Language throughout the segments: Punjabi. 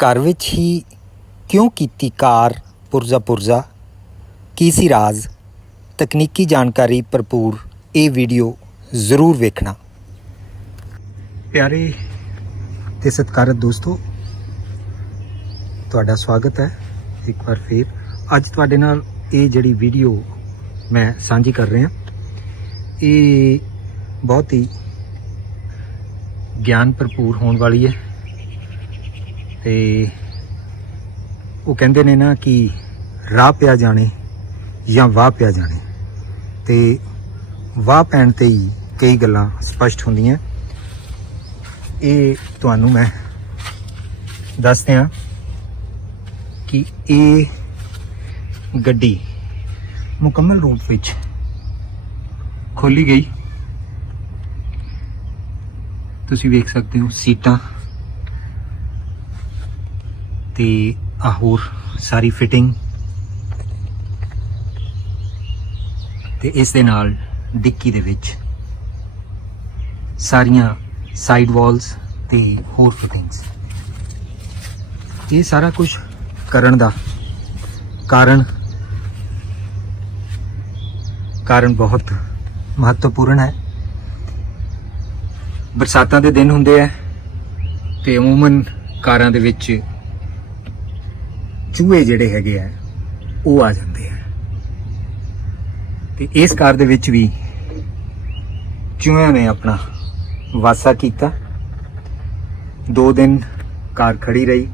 ਘਰ ਵਿੱਚ ਹੀ ਕਿਉਂ ਕੀਤੀ ਕਾਰ ਪੁਰਜ਼ਾ ਪੁਰਜ਼ਾ? ਕੀ ਸੀ ਰਾਜ਼? ਤਕਨੀਕੀ ਜਾਣਕਾਰੀ ਭਰਪੂਰ ਇਹ ਵੀਡੀਓ ਜ਼ਰੂਰ ਵੇਖਣਾ। ਪਿਆਰੇ ਤੇ ਸਤਿਕਾਰਤ ਦੋਸਤੋ, ਤੁਹਾਡਾ ਸਵਾਗਤ ਹੈ ਇੱਕ ਵਾਰ ਫੇਰ। ਅੱਜ ਤੁਹਾਡੇ ਨਾਲ ਇਹ ਜਿਹੜੀ ਵੀਡੀਓ ਮੈਂ ਸਾਂਝੀ ਕਰ ਰਿਹਾ, ਇਹ ਬਹੁਤ ਹੀ ਗਿਆਨ ਭਰਪੂਰ ਹੋਣ ਵਾਲੀ ਹੈ। ਤੇ ਉਹ ਕਹਿੰਦੇ ਨੇ ਨਾ ਕਿ ਰਾਹ ਪਿਆ ਜਾਣੇ ਜਾਂ ਵਾਹ ਪਿਆ ਜਾਣੇ। ਤੇ ਵਾਹ ਪੈਣ ਤੇ ਹੀ ਕਈ ਗੱਲਾਂ ਸਪਸ਼ਟ ਹੁੰਦੀਆਂ। ਇਹ ਤੁਹਾਨੂੰ ਮੈਂ ਦੱਸ ਦਿਆਂ ਕਿ ਇਹ ਗੱਡੀ ਮੁਕੰਮਲ ਰੂਪ ਵਿੱਚ ਖੋਲੀ ਗਈ। ਤੁਸੀਂ ਵੇਖ ਸਕਦੇ ਹੋ ਸੀਟਾਂ ਤੇ ਆ ਹੋਰ ਸਾਰੀ ਫਿਟਿੰਗ ਤੇ ਇਸ ਦੇ ਨਾਲ ਡਿੱਕੀ ਦੇ ਵਿੱਚ ਸਾਰੀਆਂ ਸਾਈਡ ਵਾਲਸ ਤੇ ਹੋਰ ਫਿਟਿੰਗਸ ਇਹ ਸਾਰਾ ਕੁਝ ਕਰਨ ਦਾ ਕਾਰਨ ਕਾਰਨ ਬਹੁਤ ਮਹੱਤਵਪੂਰਨ ਹੈ। ਬਰਸਾਤਾਂ ਦੇ ਦਿਨ ਹੁੰਦੇ ਆ ਤੇ ਅਮੂਮਨ ਕਾਰਾਂ ਦੇ ਵਿੱਚ ਚੂਹੇ ਜਿਹੜੇ ਹੈਗੇ ਆ, ਉਹ ਆ ਜਾਂਦੇ ਆ। ਤੇ ਇਸ ਕਾਰ ਦੇ ਵਿੱਚ ਵੀ ਚੂਹਿਆਂ ਨੇ ਆਪਣਾ ਵਾਸਾ ਕੀਤਾ। ਦੋ ਦਿਨ ਕਾਰ ਖੜੀ ਰਹੀ।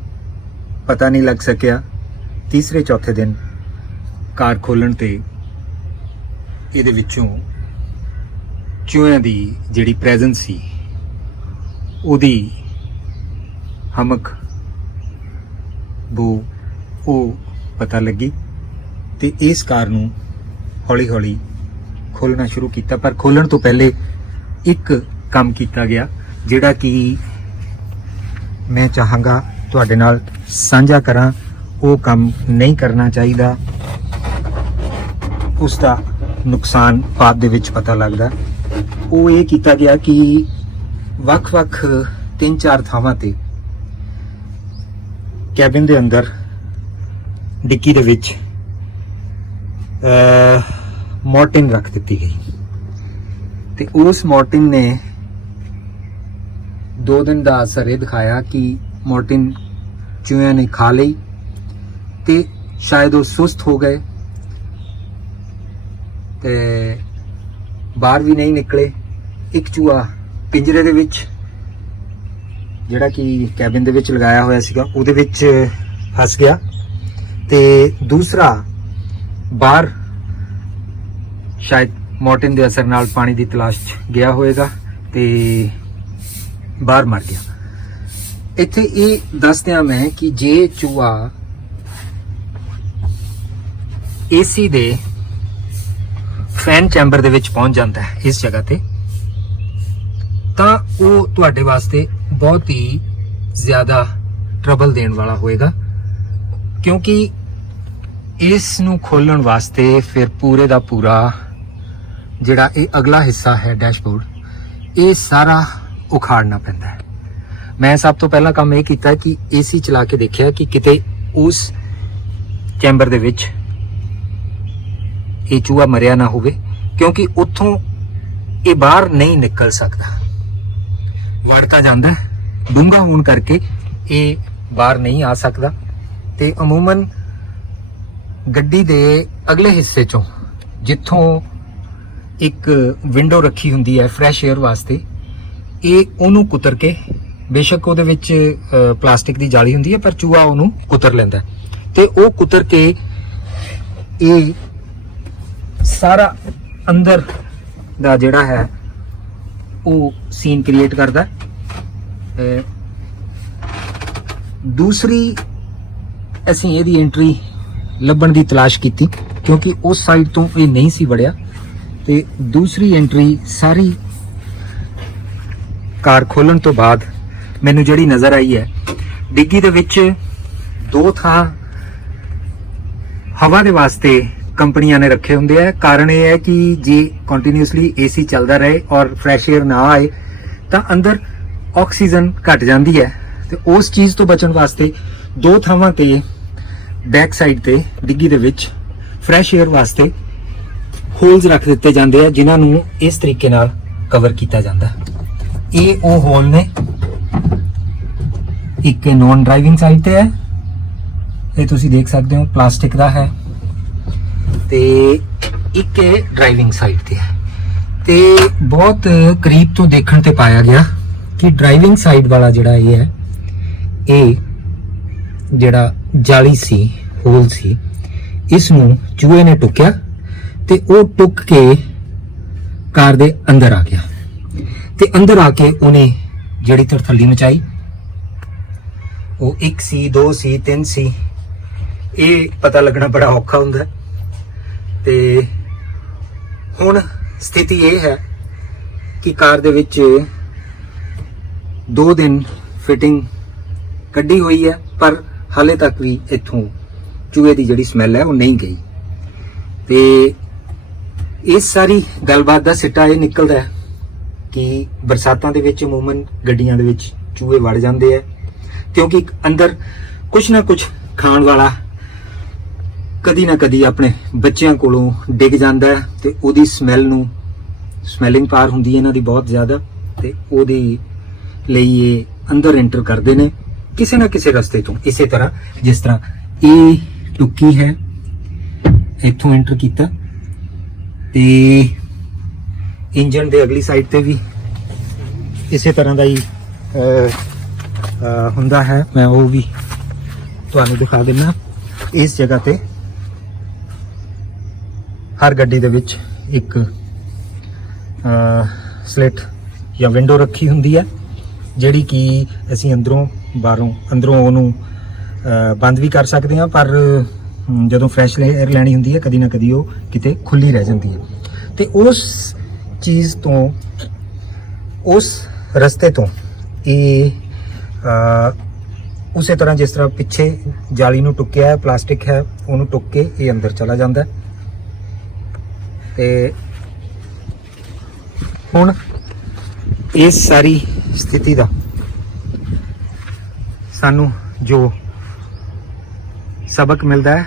ਪਤਾ ਨਹੀਂ ਲੱਗ ਸਕਿਆ ਤੀਸਰੇ ਚੌਥੇ ਦਿਨ ਕਾਰ ਖੋਲਣ ਤੇ ਇਹਦੇ ਵਿੱਚੋਂ ਚੂਹਿਆਂ ਦੀ ਜਿਹੜੀ ਪ੍ਰੈਜ਼ੈਂਸ ਸੀ, ਉਹਦੀ ਹਮਕ, ਬੂ ਉਹ ਪਤਾ ਲੱਗੀ ਤੇ ਇਸ ਕਾਰ ਨੂੰ ਹੌਲੀ ਹੌਲੀ ਖੋਲਣਾ ਸ਼ੁਰੂ ਕੀਤਾ। ਪਰ ਖੋਲਣ ਤੋਂ ਪਹਿਲੇ ਇੱਕ ਕੰਮ ਕੀਤਾ ਗਿਆ, ਜਿਹੜਾ ਕਿ ਮੈਂ ਚਾਹਾਂਗਾ ਤੁਹਾਡੇ ਨਾਲ ਸਾਂਝਾ ਕਰਾਂ। ਉਹ ਕੰਮ ਨਹੀਂ ਕਰਨਾ ਚਾਹੀਦਾ। ਉਸ ਦਾ ਨੁਕਸਾਨ ਬਾਅਦ ਦੇ ਵਿੱਚ ਪਤਾ ਲੱਗਦਾ। ਉਹ ਇਹ ਕੀਤਾ ਗਿਆ ਕਿ ਵੱਖ-ਵੱਖ ਤਿੰਨ ਚਾਰ ਥਾਵਾਂ ਤੇ ਕੈਬਿਨ ਦੇ ਅੰਦਰ ਡਿੱਕੀ ਦੇ ਵਿੱਚ ਮੋਰਟਿਨ ਰੱਖ ਦਿੱਤੀ ਗਈ। ਤੇ ਉਸ ਮੋਰਟਿਨ ਨੇ ਦੋ ਦਿਨ ਦਾ ਅਸਰ ਇਹ ਦਿਖਾਇਆ ਕਿ ਮੋਰਟਿਨ ਚੂਹਿਆਂ ਨੇ ਖਾ ਲਈ ਤੇ ਸ਼ਾਇਦ ਉਹ ਸੁਸਤ ਹੋ ਗਏ ਤੇ ਬਾਹਰ ਵੀ ਨਹੀਂ ਨਿਕਲੇ। ਇੱਕ ਚੂਹਾ ਪਿੰਜਰੇ ਦੇ ਵਿੱਚ, ਜਿਹੜਾ ਕਿ ਕੈਬਿਨ ਦੇ ਵਿੱਚ ਲਗਾਇਆ ਹੋਇਆ ਸੀਗਾ, ਉਹਦੇ ਵਿੱਚ ਫਸ ਗਿਆ। ਤੇ ਦੂਸਰਾ ਬਾਹਰ ਸ਼ਾਇਦ ਮੋਰਟਿਨ ਦੇ ਅਸਰ ਨਾਲ ਪਾਣੀ ਦੀ ਤਲਾਸ਼ 'ਚ ਗਿਆ ਹੋਵੇਗਾ ਤੇ ਬਾਹਰ ਮਰ ਗਿਆ। ਇੱਥੇ ਇਹ ਦੱਸਦਿਆਂ ਮੈਂ ਕਿ ਜੇ ਚੂਹਾ ਏਸੀ ਦੇ ਫੈਨ ਚੈਂਬਰ ਦੇ ਵਿੱਚ ਪਹੁੰਚ ਜਾਂਦਾ ਹੈ ਇਸ ਜਗ੍ਹਾ ਤੇ, ਤਾਂ ਉਹ ਤੁਹਾਡੇ ਵਾਸਤੇ ਬਹੁਤ ਹੀ ਜ਼ਿਆਦਾ ਟਰਬਲ ਦੇਣ ਵਾਲਾ ਹੋਏਗਾ। ਕਿਉਂਕਿ ਇਸ ਨੂੰ ਖੋਲਣ ਵਾਸਤੇ ਫਿਰ ਪੂਰੇ ਦਾ ਪੂਰਾ ਜਿਹੜਾ ਇਹ ਅਗਲਾ ਹਿੱਸਾ ਹੈ ਡੈਸ਼ਬੋਰਡ ਇਹ ਸਾਰਾ ਉਖਾੜਨਾ ਪੈਂਦਾ ਹੈ। ਮੈਂ ਸਭ ਤੋਂ ਪਹਿਲਾਂ ਕੰਮ ਇਹ ਕੀਤਾ ਕਿ ਏਸੀ ਚਲਾ ਕੇ ਦੇਖਿਆ ਕਿ ਕਿਤੇ ਉਸ ਚੈਂਬਰ ਦੇ ਵਿੱਚ ਇਹ ਚੂਹਾ ਮਰਿਆ ਨਾ ਹੋਵੇ, ਕਿਉਂਕਿ ਉੱਥੋਂ ਇਹ ਬਾਹਰ ਨਹੀਂ ਨਿਕਲ ਸਕਦਾ। ਵੜਤਾ ਜਾਂਦਾ, ਡੂੰਘਾ ਹੋਣ ਕਰਕੇ ਇਹ ਬਾਹਰ ਨਹੀਂ ਆ ਸਕਦਾ। ਤੇ ਅਮੂਮਨ ਗੱਡੀ ਦੇ ਅਗਲੇ ਹਿੱਸੇ ਚੋਂ, ਜਿੱਥੋਂ ਇੱਕ ਵਿੰਡੋ ਰੱਖੀ ਹੁੰਦੀ ਹੈ ਫਰੈਸ਼ 에ਅਰ ਵਾਸਤੇ, ਇਹ ਉਹਨੂੰ ਕੁਤਰ ਕੇ, ਬੇਸ਼ੱਕ ਉਹਦੇ ਵਿੱਚ ਪਲਾਸਟਿਕ ਦੀ ਜਾਲੀ ਹੁੰਦੀ ਹੈ, ਪਰ ਚੂਹਾ ਉਹਨੂੰ ਕੁਤਰ ਲੈਂਦਾ ਹੈ। ਤੇ ਉਹ ਕੁਤਰ ਕੇ ਇਹ ਸਾਰਾ ਅੰਦਰ ਦਾ ਜਿਹੜਾ ਹੈ, ਉਹ ਸੀਨ ਕ੍ਰੀਏਟ ਕਰਦਾ ਦੂਸਰੀ, ਅਸੀਂ ਇਹਦੀ ਐਂਟਰੀ ਲੱਭਣ ਦੀ ਤਲਾਸ਼ ਕੀਤੀ, ਕਿਉਂਕਿ ਉਸ ਸਾਈਡ ਤੋਂ ਇਹ ਨਹੀਂ ਸੀ ਵੜਿਆ। ਤੇ ਦੂਸਰੀ ਐਂਟਰੀ ਸਾਰੀ ਕਾਰ ਖੋਲਣ ਤੋਂ ਬਾਅਦ ਮੈਨੂੰ ਜਿਹੜੀ ਨਜ਼ਰ ਆਈ ਹੈ, ਡਿੱਗੀ ਦੇ ਵਿੱਚ ਦੋ ਥਾਂ ਹਵਾ ਦੇ ਵਾਸਤੇ ਕੰਪਨੀਆਂ ਨੇ ਰੱਖੇ ਹੁੰਦੇ ਆ। ਕਾਰਨ ਇਹ ਹੈ ਕਿ ਜੇ ਕੰਟੀਨਿਊਸਲੀ ਏਸੀ ਚੱਲਦਾ ਰਹੇ ਔਰ ਫਰੈਸ਼ 에ਅਰ ਨਾ ਆਏ, ਤਾਂ ਅੰਦਰ ਆਕਸੀਜਨ ਘਟ ਜਾਂਦੀ ਹੈ। ਤੇ ਉਸ ਚੀਜ਼ ਤੋਂ ਬਚਣ ਵਾਸਤੇ ਦੋ ਥਾਵਾਂ ਤੇ ਬੈਕ ਸਾਈਡ ਤੇ, ਡਿੱਗੀ ਦੇ ਵਿੱਚ ਫਰੈਸ਼ 에ਅਰ ਵਾਸਤੇ ਹੋਲਸ ਰੱਖ ਦਿੱਤੇ ਜਾਂਦੇ ਆ, ਜਿਨ੍ਹਾਂ ਨੂੰ ਇਸ ਤਰੀਕੇ ਨਾਲ ਕਵਰ ਕੀਤਾ ਜਾਂਦਾ। ਇਹ ਉਹ ਹੋਲ ਨੇ। ਇੱਕ ਨੌਨ ਡਰਾਈਵਿੰਗ ਸਾਈਡ ਤੇ ਹੈ। ਇਹ ਤੁਸੀਂ ਦੇਖ ਸਕਦੇ ਹੋ ਪਲਾਸਟਿਕ ਦਾ ਹੈ। ਤੇ ਇੱਕ ਡਰਾਈਵਿੰਗ ਸਾਈਡ ਤੇ ਹੈ। ਤੇ ਬਹੁਤ ਕਰੀਬ ਤੋਂ ਦੇਖਣ ਤੇ ਪਾਇਆ ਗਿਆ ਕਿ ਡਰਾਈਵਿੰਗ ਸਾਈਡ ਵਾਲਾ ਜਿਹੜਾ ਇਹ ਹੈ, ਇਹ ਜਿਹੜਾ ਜਾਲੀ ਸੀ, ਹੋਲ ਸੀ, ਇਸ ਨੂੰ ਚੂਹੇ ਨੇ ਟੁੱਕਿਆ ਤੇ ਉਹ ਟੁੱਕ ਕੇ ਕਾਰ ਦੇ ਅੰਦਰ ਆ ਗਿਆ ਤੇ ਅੰਦਰ ਆ ਕੇ ਉਹਨੇ ਜਿਹੜੀ ਤਰਥੱਲੀ ਮਚਾਈ, ਉਹ 1 ਸੀ 2 ਸੀ 3 ਸੀ, ਇਹ ਪਤਾ ਲੱਗਣਾ ਬੜਾ ਔਖਾ ਹੁੰਦਾ ਹੈ। ਤੇ ਹੁਣ ਸਥਿਤੀ ਇਹ ਹੈ ਕਿ ਕਾਰ ਦੇ ਵਿੱਚ 2 ਦਿਨ ਫਿਟਿੰਗ ਕੱਢੀ ਹੋਈ ਹੈ, ਪਰ ਹਾਲੇ ਤੱਕ ਵੀ ਇੱਥੋਂ ਚੂਹੇ ਦੀ ਜਿਹੜੀ ਸਮੈਲ ਹੈ ਉਹ ਨਹੀਂ ਗਈ। ਤੇ ਇਸ ਸਾਰੀ ਗੱਲਬਾਤ ਦਾ ਸਿੱਟਾ ਇਹ ਨਿਕਲਦਾ ਹੈ ਕਿ ਬਰਸਾਤਾਂ ਦੇ ਵਿੱਚ ਅਮੂਮਨ ਗੱਡੀਆਂ ਦੇ ਵਿੱਚ ਚੂਹੇ ਵੜ ਜਾਂਦੇ ਆ ਕਿਉਂਕਿ ਅੰਦਰ ਕੁਝ ਨਾ ਕੁਝ ਖਾਣ ਵਾਲਾ ਕਦੀ ਨਾ ਕਦੀ ਆਪਣੇ ਬੱਚਿਆਂ ਕੋਲੋਂ ਡਿੱਗ ਜਾਂਦਾ ਹੈ ਤੇ ਉਹਦੀ ਸਮੈਲ ਨੂੰ ਸਮੈਲਿੰਗ ਪਾਰ ਹੁੰਦੀ ਹੈ ਇਹਨਾਂ ਦੀ ਬਹੁਤ ਜ਼ਿਆਦਾ ਤੇ ਉਹਦੇ ਲਈ ਇਹ ਅੰਦਰ ਐਂਟਰ ਕਰਦੇ ਨੇ। ਕਿਸੇ ਨਾ ਕਿਸੇ ਰਸਤੇ ਤੋਂ ਇਸੇ ਤਰ੍ਹਾਂ ਜਿਸ ਤਰ੍ਹਾਂ ਇਹ ਟੁੱਕੀ ਹੈ, ਇੱਥੋਂ ਐਂਟਰ ਕੀਤਾ ਤੇ ਇੰਜਨ ਦੇ ਅਗਲੀ ਸਾਈਡ ਤੇ ਵੀ ਇਸੇ ਤਰ੍ਹਾਂ ਦਾ ਹੀ ਹੁੰਦਾ ਹੈ। ਮੈਂ ਉਹ ਵੀ ਤੁਹਾਨੂੰ ਦਿਖਾ ਦਿੰਦਾ ਇਸ ਜਗ੍ਹਾ ਤੇ ਹਰ ਗੱਡੀ ਦੇ ਵਿੱਚ ਇੱਕ ਸਲਿਟ ਜਾਂ ਵਿੰਡੋ ਰੱਖੀ ਹੁੰਦੀ ਹੈ। ਜਿਹੜੀ ਕਿ ਅਸੀਂ ਅੰਦਰੋਂ ਬਾਹਰੋਂ, ਅੰਦਰੋਂ ਉਹਨੂੰ ਬੰਦ ਵੀ ਕਰ ਸਕਦੇ ਹਾਂ, ਪਰ ਜਦੋਂ ਫਰੈਸ਼ 에ਅਰ ਲੈਣੀ ਹੁੰਦੀ ਹੈ, ਕਦੀ ਨਾ ਕਦੀ ਉਹ ਕਿਤੇ ਖੁੱਲੀ ਰਹਿ ਜਾਂਦੀ ਹੈ। ਤੇ ਉਸ ਚੀਜ਼ ਤੋਂ, ਉਸ ਰਸਤੇ ਤੋਂ, ਇਹ ਉਸੇ ਤਰ੍ਹਾਂ ਜਿਸ ਤਰ੍ਹਾਂ ਪਿੱਛੇ ਜਾਲੀ ਨੂੰ ਟੁੱਕਿਆ ਹੈ, ਪਲਾਸਟਿਕ ਹੈ, ਉਹਨੂੰ ਟੁੱਕ ਕੇ ਇਹ ਅੰਦਰ ਚਲਾ ਜਾਂਦਾ ਹੈ। ਤੇ ਹੁਣ ਇਸ ਸਾਰੀ ਸਥਿਤੀ ਦਾ। ਸਾਨੂੰ ਜੋ ਸਬਕ ਮਿਲਦਾ ਹੈ,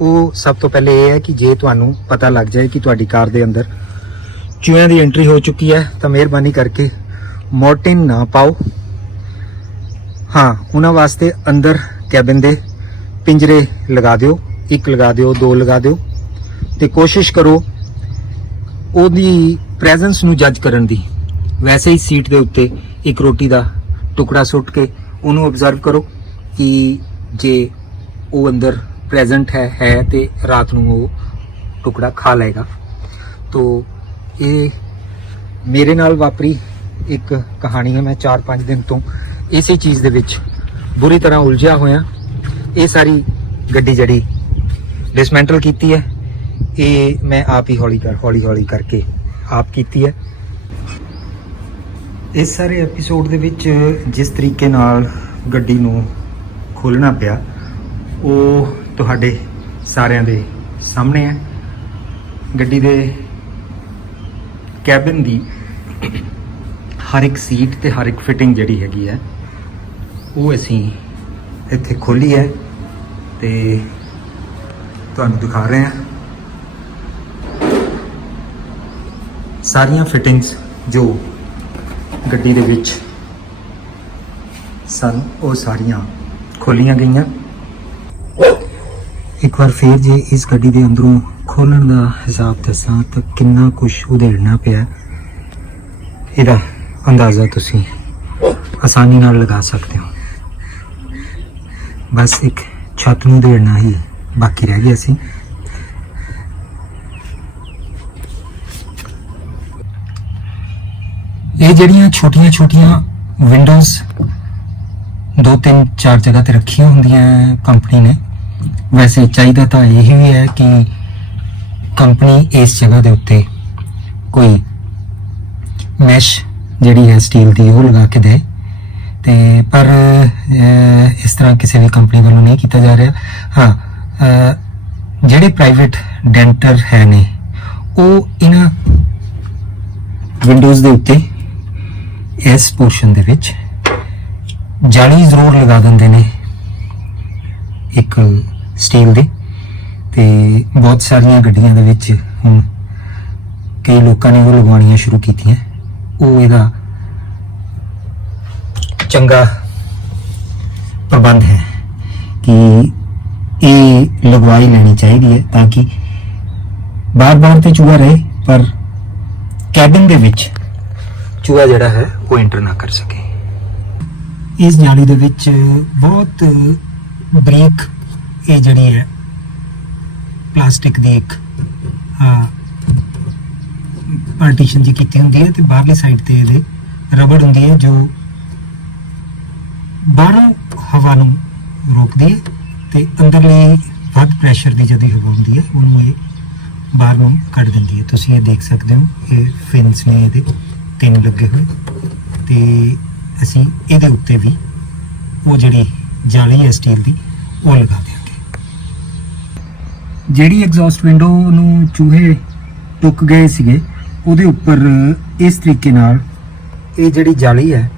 ਉਹ ਸਭ ਤੋਂ ਪਹਿਲੇ ਇਹ ਹੈ ਕਿ ਜੇ ਤੁਹਾਨੂੰ ਪਤਾ ਲੱਗ ਜਾਏ ਕਿ ਤੁਹਾਡੀ ਕਾਰ ਦੇ ਅੰਦਰ ਚੂਹਿਆਂ ਦੀ ਐਂਟਰੀ ਹੋ ਚੁੱਕੀ ਹੈ, ਤਾਂ ਮਿਹਰਬਾਨੀ ਕਰਕੇ ਮੋਰਟਿਨ ਨਾ ਪਾਓ। ਹਾਂ, ਉਹਨਾਂ ਵਾਸਤੇ ਅੰਦਰ ਕੈਬਿਨ ਦੇ ਪਿੰਜਰੇ ਲਗਾ ਦਿਓ, ਇੱਕ ਲਗਾ ਦਿਓ, ਦੋ ਲਗਾ ਦਿਓ ਤੇ ਕੋਸ਼ਿਸ਼ ਕਰੋ ਉਹਦੀ ਪ੍ਰੈਜ਼ੈਂਸ ਨੂੰ ਜੱਜ ਕਰਨ ਦੀ। ਵੈਸੇ ਹੀ ਸੀਟ ਦੇ ਉੱਤੇ ਇੱਕ ਰੋਟੀ ਦਾ ਟੁਕੜਾ ਸੁੱਟ ਕੇ ਉਹਨੂੰ ਅਬਜ਼ਰਵ ਕਰੋ ਕਿ ਜੇ ਉਹ ਅੰਦਰ ਪ੍ਰੈਜ਼ੈਂਟ ਹੈ ਹੈ ਤੇ ਰਾਤ ਨੂੰ ਉਹ ਟੁਕੜਾ ਖਾ ਲਏਗਾ। ਤੋ ਇਹ ਮੇਰੇ ਨਾਲ ਵਾਪਰੀ ਇੱਕ ਕਹਾਣੀ ਹੈ ਮੈਂ 4-5 ਦਿਨ ਤੋਂ ਇਸੇ ਚੀਜ਼ ਦੇ ਵਿੱਚ ਬੁਰੀ ਤਰ੍ਹਾਂ ਉਲਝਿਆ ਹੋਇਆ। ਇਹ ਸਾਰੀ ਗੱਡੀ ਜਿਹੜੀ ਡਿਸਮੈਂਟਲ ਕੀਤੀ ਹੈ, ਇਹ ਮੈਂ ਆਪ ਹੀ ਹੌਲੀ ਕਰ, ਹੌਲੀ ਹੌਲੀ ਕਰਕੇ ਆਪ ਕੀਤੀ ਹੈ। ਇਸ ਸਾਰੇ ਐਪੀਸੋਡ ਦੇ ਵਿੱਚ ਜਿਸ ਤਰੀਕੇ ਨਾਲ ਗੱਡੀ ਨੂੰ ਖੋਲਣਾ ਪਿਆ, ਉਹ ਤੁਹਾਡੇ ਸਾਰਿਆਂ ਦੇ ਸਾਹਮਣੇ ਹੈ। ਗੱਡੀ ਦੇ ਕੈਬਨ ਦੀ ਹਰ ਇੱਕ ਸੀਟ ਤੇ ਹਰ ਇੱਕ ਫਿਟਿੰਗ ਜਿਹੜੀ ਹੈਗੀ ਹੈ, ਉਹ ਅਸੀਂ ਇੱਥੇ ਖੋਲੀ ਹੈ ਤੇ ਤੁਹਾਨੂੰ ਦਿਖਾ ਰਹੇ ਹਾਂ। ਸਾਰੀਆਂ ਫਿਟਿੰਗਸ ਜੋ ਗੱਡੀ ਦੇ ਵਿੱਚ ਸਾਨੂੰ, ਉਹ ਸਾਰੀਆਂ ਖੋਲੀਆਂ ਗਈਆਂ। ਇੱਕ ਵਾਰ ਫੇਰ ਜੇ ਇਸ ਗੱਡੀ ਦੇ ਅੰਦਰੋਂ ਖੋਲਣ ਦਾ ਹਿਸਾਬ ਦੱਸਾਂ ਤਾਂ ਕਿੰਨਾ ਕੁਝ ਉਧੇੜਨਾ ਪਿਆ। ਇਹਦਾ ਅੰਦਾਜ਼ਾ ਤੁਸੀਂ ਆਸਾਨੀ ਨਾਲ ਲਗਾ ਸਕਦੇ ਹੋ। ਬਸ ਇੱਕ ਛੱਤ ਨੂੰ ਉਧੇੜਨਾ ਹੀ ਬਾਕੀ ਰਹਿ ਗਿਆ ਸੀ। ਇਹ ਜਿਹੜੀਆਂ ਛੋਟੀਆਂ-ਛੋਟੀਆਂ ਵਿੰਡੋਜ਼ ਦੋ ਤਿੰਨ ਚਾਰ ਜਗ੍ਹਾ ਤੇ ਰੱਖੀਆਂ ਹੁੰਦੀਆਂ ਕੰਪਨੀ ਨੇ, ਵੈਸੇ ਚਾਹੀਦਾ ਤਾਂ ਇਹ ਹੀ ਹੈ ਕਿ ਕੰਪਨੀ ਇਸ ਜਗ੍ਹਾ ਦੇ ਉੱਤੇ ਕੋਈ ਮੈਸ਼ ਜਿਹੜੀ ਹੈ ਸਟੀਲ ਦੀ ਉਹ ਲਗਾ ਕੇ ਦੇ। ਤੇ ਪਰ ਇਸ ਤਰ੍ਹਾਂ ਕਿਸੇ ਵੀ ਕੰਪਨੀ ਵੱਲੋਂ ਨਹੀਂ ਕੀਤਾ ਜਾ ਰਿਹਾ। ਹਾਂ ਜਿਹੜੇ ਪ੍ਰਾਈਵੇਟ ਡੈਂਟਰ ਹੈ ਨੇ, ਉਹ ਇਹਨਾਂ ਵਿੰਡੋਜ਼ ਦੇ ਉੱਤੇ ਇਸ ਪੋਰਸ਼ਨ ਦੇ ਵਿੱਚ ਜਾਲੀ ਜ਼ਰੂਰ ਲਗਾ ਦਿੰਦੇ ਨੇ ਇੱਕ ਸਟੀਲ ਦੀ ਤੇ ਬਹੁਤ ਸਾਰੀਆਂ ਗੱਡੀਆਂ ਦੇ ਵਿੱਚ ਹੁਣ ਕਈ ਲੋਕਾਂ ਨੇ ਉਹ ਲਗਵਾਉਣੀਆਂ ਸ਼ੁਰੂ ਕੀਤੀਆਂ। ਉਹ ਇਹਦਾ ਚੰਗਾ ਪ੍ਰਬੰਧ ਹੈ ਕਿ ਇਹ ਲਗਵਾਈ ਲੈਣੀ ਚਾਹੀਦੀ ਹੈ ਤਾਂ ਕਿ ਬਾਰ-ਬਾਰ ਤੇ ਚੂਹਾ ਰਹੇ, ਪਰ ਕੈਬਿਨ ਦੇ ਵਿੱਚ ਚੂਹਾ ਜਿਹੜਾ ਹੈ, ਉਹ ਐਂਟਰ ਨਾ ਕਰ ਸਕੇ। ਇਸ ਜਾਲੀ ਦੇ ਵਿੱਚ ਬਹੁਤ ਬਰੀਕ ਇਹ ਜਿਹੜੀ ਹੈ, ਪਲਾਸਟਿਕ ਦੀ ਇੱਕ ਪਾਰਟੀਸ਼ਨ ਜੀ ਕੀਤੀ ਹੁੰਦੀ ਹੈ ਤੇ ਬਾਹਰਲੀ ਸਾਈਡ ਤੇ ਇਹਦੇ ਰਬੜ ਹੁੰਦੀ ਹੈ ਜੋ ਬਾਹਰੋਂ ਹਵਾ ਨੂੰ ਰੋਕਦੀ ਹੈ ਤੇ ਅੰਦਰਲੀ ਵੱਧ ਪ੍ਰੈਸ਼ਰ ਦੀ ਜਦੋਂ ਹਵਾ ਹੁੰਦੀ ਹੈ, ਉਹਨੂੰ ਇਹ ਬਾਹਰ ਨੂੰ ਕੱਢ ਦਿੰਦੀ ਹੈ। ਤੁਸੀਂ ਇਹ ਦੇਖ ਸਕਦੇ ਹੋ, ਇਹ ਫਿਨਸ ਨੇ ਇਹਦੇ। ਤਿੰਨ ਲੱਗੇ ਹੋਏ ਤੇ ਅਸੀਂ ਇਹਦੇ ਉੱਤੇ ਵੀ ਉਹ ਜਿਹੜੀ ਜਾਲੀ ਹੈ ਸਟੀਲ ਦੀ, ਉਹ ਲਗਾ ਦਿਆਂਗੇ ਜਿਹੜੀ ਐਗਜ਼ੌਸਟ ਵਿੰਡੋ ਨੂੰ ਚੂਹੇ ਟੁੱਕ ਗਏ ਸੀਗੇ, ਉਹਦੇ ਉੱਪਰ ਇਸ ਤਰੀਕੇ ਨਾਲ ਇਹ ਜਿਹੜੀ ਜਾਲੀ ਹੈ,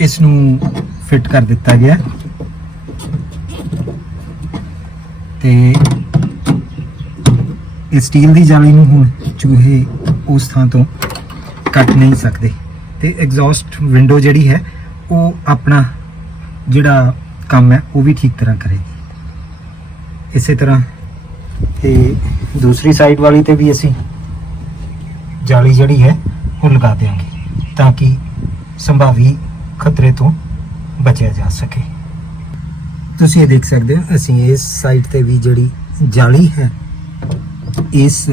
ਇਸ ਨੂੰ ਫਿੱਟ ਕਰ ਦਿੱਤਾ ਗਿਆ ਹੈ। ਤੇ ਇਹ ਸਟੀਲ ਦੀ ਜਾਲੀ ਨੂੰ ਹੁਣ ਚੂਹੇ ਉਸ ਥਾਂ ਤੋਂ ਕੱਟ ਨਹੀਂ ਸਕਦੇ। ਤੇ ਐਗਜ਼ੌਸਟ ਵਿੰਡੋ ਜਿਹੜੀ ਹੈ, ਉਹ ਆਪਣਾ ਜਿਹੜਾ ਕੰਮ ਹੈ, ਉਹ ਵੀ ਠੀਕ ਤਰ੍ਹਾਂ ਕਰੇਗੀ। ਇਸੇ ਤਰ੍ਹਾਂ ਤੇ ਦੂਸਰੀ ਸਾਈਡ ਵਾਲੀ ਤੇ ਵੀ ਅਸੀਂ ਜਾਲੀ ਜਿਹੜੀ ਹੈ, ਉਹ ਲਗਾ ਦੇਵਾਂਗੇ ਤਾਂ ਕਿ ਸੰਭਾਵੀ ਖਤਰੇ ਤੋਂ ਬਚਿਆ ਜਾ ਸਕੇ। ਤੁਸੀਂ ਇਹ ਦੇਖ ਸਕਦੇ ਹੋ, ਅਸੀਂ ਇਸ ਸਾਈਡ ਤੇ ਵੀ ਜਿਹੜੀ ਜਾਲੀ ਹੈ, ਇਸ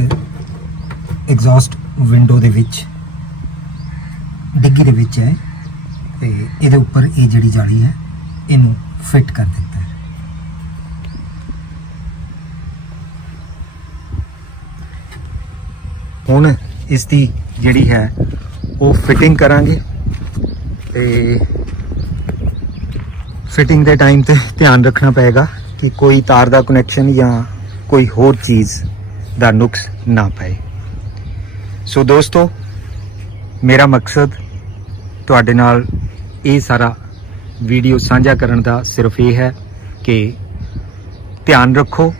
ਐਗਜ਼ੌਸਟ ਵਿੰਡੋ ਦੇ ਵਿੱਚ ਡਿੱਗੀ ਦੇ ਵਿੱਚ ਹੈ ਤੇ ਇਹਦੇ ਉੱਪਰ ਇਹ ਜਿਹੜੀ ਜਾਲੀ ਹੈ, ਇਹਨੂੰ ਫਿੱਟ ਕਰ ਦਿੱਤਾ ਹੈ। ਹੁਣ ਇਸ ਦੀ ਜਿਹੜੀ ਹੈ, ਉਹ ਫਿਟਿੰਗ ਕਰਾਂਗੇ ਤੇ ਫਿਟਿੰਗ ਦੇ ਟਾਈਮ ਤੇ ਧਿਆਨ ਰੱਖਣਾ ਪਏਗਾ ਕਿ ਕੋਈ ਤਾਰ ਦਾ ਕਨੈਕਸ਼ਨ ਜਾਂ ਕੋਈ ਹੋਰ ਚੀਜ਼ ਦਾ ਨੁਕਸ ਨਾ ਪਏ। ਸੋ ਦੋਸਤੋ, ਮੇਰਾ ਮਕਸਦ ਤੁਹਾਡੇ ਨਾਲ ਇਹ ਸਾਰਾ ਵੀਡੀਓ ਸਾਂਝਾ ਕਰਨ ਦਾ ਸਿਰਫ ਇਹ ਹੈ ਕਿ ਧਿਆਨ ਰੱਖੋ,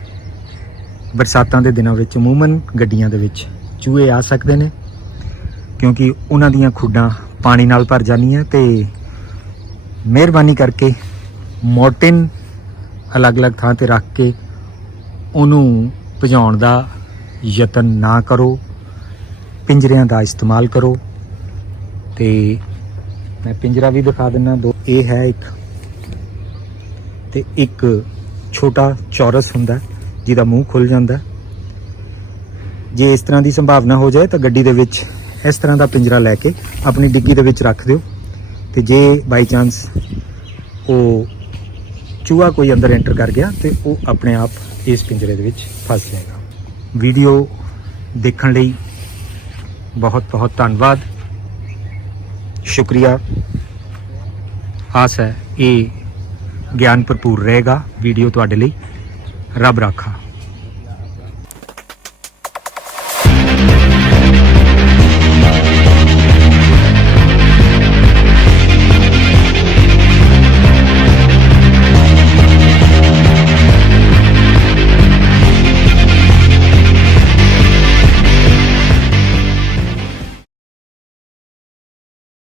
ਬਰਸਾਤਾਂ ਦੇ ਦਿਨਾਂ ਵਿੱਚ, ਅਮੂਮਨ ਗੱਡੀਆਂ ਦੇ ਵਿੱਚ ਚੂਹੇ ਆ ਸਕਦੇ ਨੇ, ਕਿਉਂਕਿ ਉਹਨਾਂ ਦੀਆਂ ਖੁੱਡਾਂ ਪਾਣੀ ਨਾਲ ਭਰ ਜਾਂਦੀਆਂ ਤੇ ਮਿਹਰਬਾਨੀ ਕਰਕੇ ਮੋਰਟਿਨ ਅਲੱਗ-ਅਲੱਗ ਥਾਂ ਤੇ ਰੱਖ ਕੇ ਉਹਨੂੰ ਭਜਾਉਣ ਦਾ ਯਤਨ ਨਾ ਕਰੋ, ਪਿੰਜਰਿਆਂ ਦਾ ਇਸਤੇਮਾਲ ਕਰੋ ਤੇ ਮੈਂ ਪਿੰਜਰਾ ਵੀ ਦਿਖਾ ਦਿੰਨਾ, ਦੋ। ਇਹ ਹੈ ਇੱਕ ਤੇ ਇੱਕ ਛੋਟਾ ਚੌਰਸ ਹੁੰਦਾ, ਜਿਹਦਾ ਮੂੰਹ ਖੁੱਲ ਜਾਂਦਾ। ਜੇ ਇਸ ਤਰ੍ਹਾਂ ਦੀ ਸੰਭਾਵਨਾ ਹੋ ਜਾਏ ਤਾਂ ਗੱਡੀ ਦੇ ਵਿੱਚ ਇਸ ਤਰ੍ਹਾਂ ਦਾ ਪਿੰਜਰਾ ਲੈ ਕੇ ਆਪਣੀ ਡਿੱਗੀ ਦੇ ਵਿੱਚ ਰੱਖ ਦਿਓ। ਤੇ ਜੇ ਬਾਈ ਚਾਂਸ ਉਹ ਚੂਹਾ ਕੋਈ ਅੰਦਰ ਐਂਟਰ ਕਰ ਗਿਆ ਤੇ ਉਹ ਆਪਣੇ ਆਪ ਇਸ ਪਿੰਜਰੇ ਦੇ ਵਿੱਚ ਫਸ ਜਾਏਗਾ। ਵੀਡੀਓ ਦੇਖਣ ਲਈ ਬਹੁਤ ਬਹੁਤ ਧੰਨਵਾਦ। ਸ਼ੁਕਰੀਆ ਆਸ ਹੈ ਇਹ ਗਿਆਨ ਭਰਪੂਰ ਰਹੇਗਾ ਵੀਡੀਓ ਤੁਹਾਡੇ ਲਈ ਰੱਬ ਰਾਖਾ